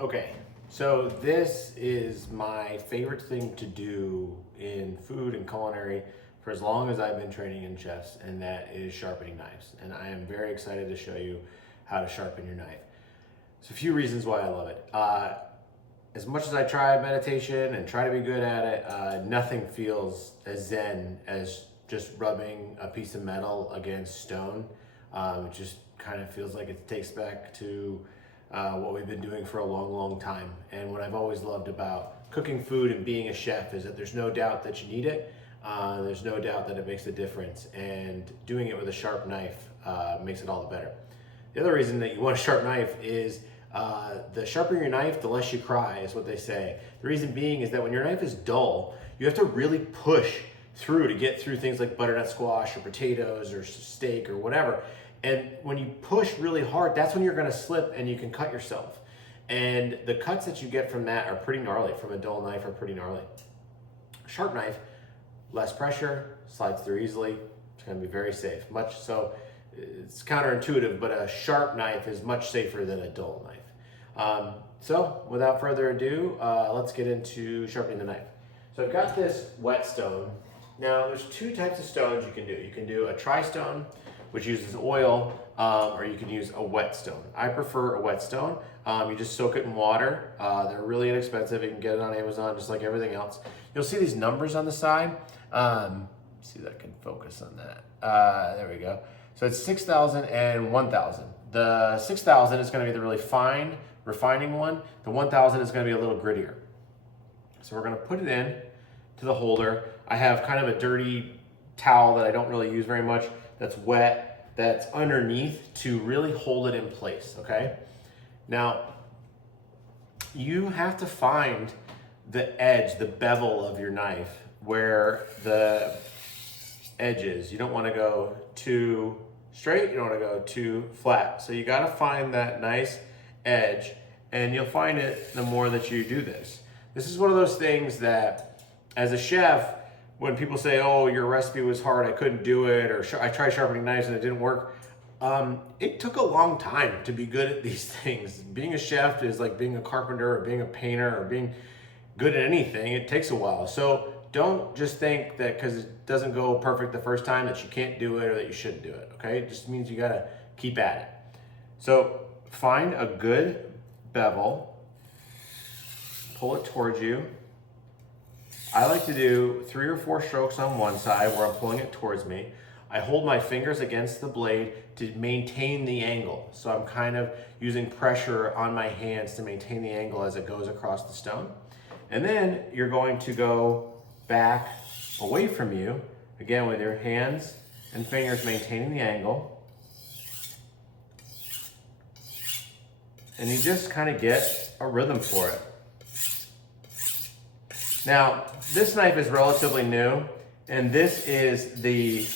Okay, so this is my favorite thing to do in food and culinary for as long as I've been training in chefs, and that is sharpening knives. And I am very excited to show you how to sharpen your knife. There's a few reasons why I love it. As much as I try meditation and try to be good at it, nothing feels as zen as just rubbing a piece of metal against stone. It just kind of feels like it takes back to what we've been doing for a long, long time. And what I've always loved about cooking food and being a chef is that there's no doubt that you need it. There's no doubt that it makes a difference. And doing it with a sharp knife makes it all the better. The other reason that you want a sharp knife is the sharper your knife, the less you cry, is what they say. The reason being is that when your knife is dull, you have to really push through to get through things like butternut squash or potatoes or steak or whatever. And when you push really hard, that's when you're gonna slip and you can cut yourself. And the cuts that you get from that are pretty gnarly, from a dull knife are pretty gnarly. A sharp knife, less pressure, slides through easily, it's gonna be very safe. Much so, it's counterintuitive, but a sharp knife is much safer than a dull knife. So without further ado, let's get into sharpening the knife. So I've got this whetstone. Now there's two types of stones you can do. You can do a tri-stone, which uses oil, or you can use a whetstone. I prefer a whetstone. You just soak it in water. They're really inexpensive. You can get it on Amazon just like everything else. You'll see these numbers on the side. See if I can focus on that. There we go. So it's 6,000 and 1,000. The 6,000 is gonna be the really fine, refining one. The 1,000 is gonna be a little grittier. So we're gonna put it in to the holder. I have kind of a dirty towel that I don't really use very much, that's wet, that's underneath to really hold it in place, okay? Now, you have to find the edge, the bevel of your knife, where the edge is. You don't wanna go too straight, you don't wanna go too flat. So you gotta find that nice edge, and you'll find it the more that you do this. This is one of those things that, as a chef, when people say, oh, your recipe was hard, I couldn't do it, or I tried sharpening knives and it didn't work, it took a long time to be good at these things. Being a chef is like being a carpenter or being a painter or being good at anything. It takes a while. So don't just think that because it doesn't go perfect the first time that you can't do it or that you shouldn't do it, okay? It just means you gotta keep at it. So find a good bevel, pull it towards you. I like to do 3 or 4 strokes on one side where I'm pulling it towards me. I hold my fingers against the blade to maintain the angle. So I'm kind of using pressure on my hands to maintain the angle as it goes across the stone. And then you're going to go back away from you, again with your hands and fingers maintaining the angle. And you just kind of get a rhythm for it. Now, this knife is relatively new, and this is the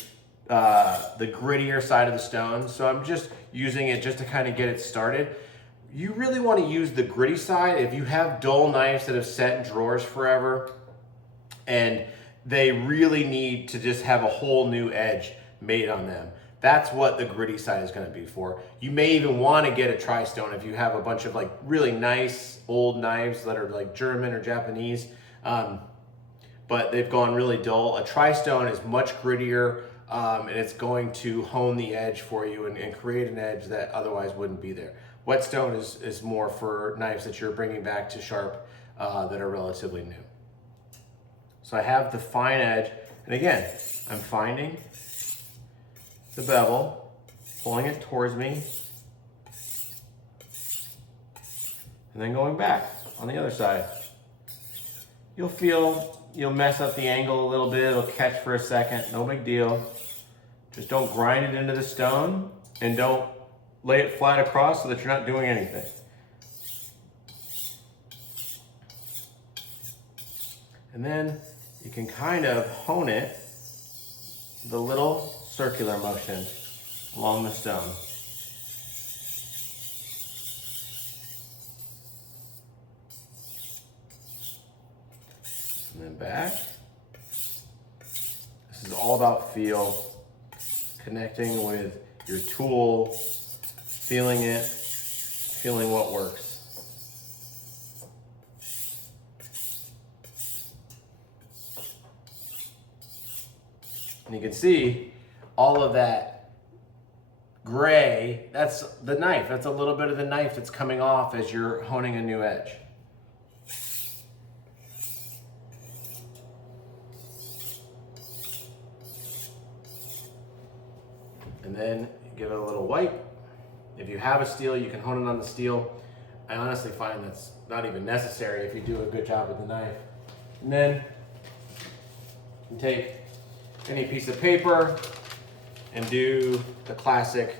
grittier side of the stone, so I'm just using it just to kind of get it started. You really want to use the gritty side if you have dull knives that have sat in drawers forever, and they really need to just have a whole new edge made on them. That's what the gritty side is going to be for. You may even want to get a tri-stone if you have a bunch of like really nice old knives that are like German or Japanese. But they've gone really dull. A tri-stone is much grittier, and it's going to hone the edge for you and create an edge that otherwise wouldn't be there. Whetstone is more for knives that you're bringing back to sharp that are relatively new. So I have the fine edge, and again, I'm finding the bevel, pulling it towards me, and then going back on the other side. You'll mess up the angle a little bit, it'll catch for a second, no big deal. Just don't grind it into the stone and don't lay it flat across so that you're not doing anything. And then you can kind of hone it with a little circular motion along the stone. And then back. This is all about feel, connecting with your tool, feeling it, feeling what works. And you can see all of that gray, that's the knife. That's a little bit of the knife that's coming off as you're honing a new edge. And then give it a little wipe. If you have a steel, you can hone it on the steel. I honestly find that's not even necessary if you do a good job with the knife. And then you take any piece of paper and do the classic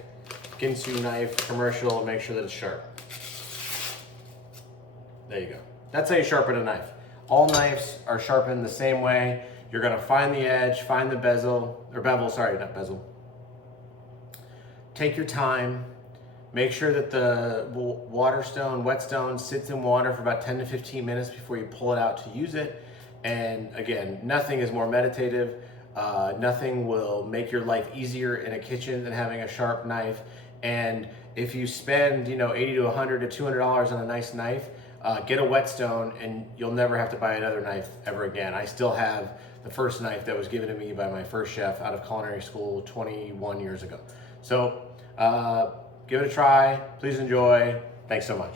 Ginsu knife commercial and make sure that it's sharp. There you go. That's how you sharpen a knife. All knives are sharpened the same way. You're gonna find the edge, find the bezel, or bevel, sorry, not bezel. Take your time. Make sure that the whetstone sits in water for about 10 to 15 minutes before you pull it out to use it. And again, nothing is more meditative. Nothing will make your life easier in a kitchen than having a sharp knife. And if you spend, $80 to $100 to $200 on a nice knife, get a whetstone and you'll never have to buy another knife ever again. I still have the first knife that was given to me by my first chef out of culinary school 21 years ago. So give it a try. Please enjoy. Thanks so much.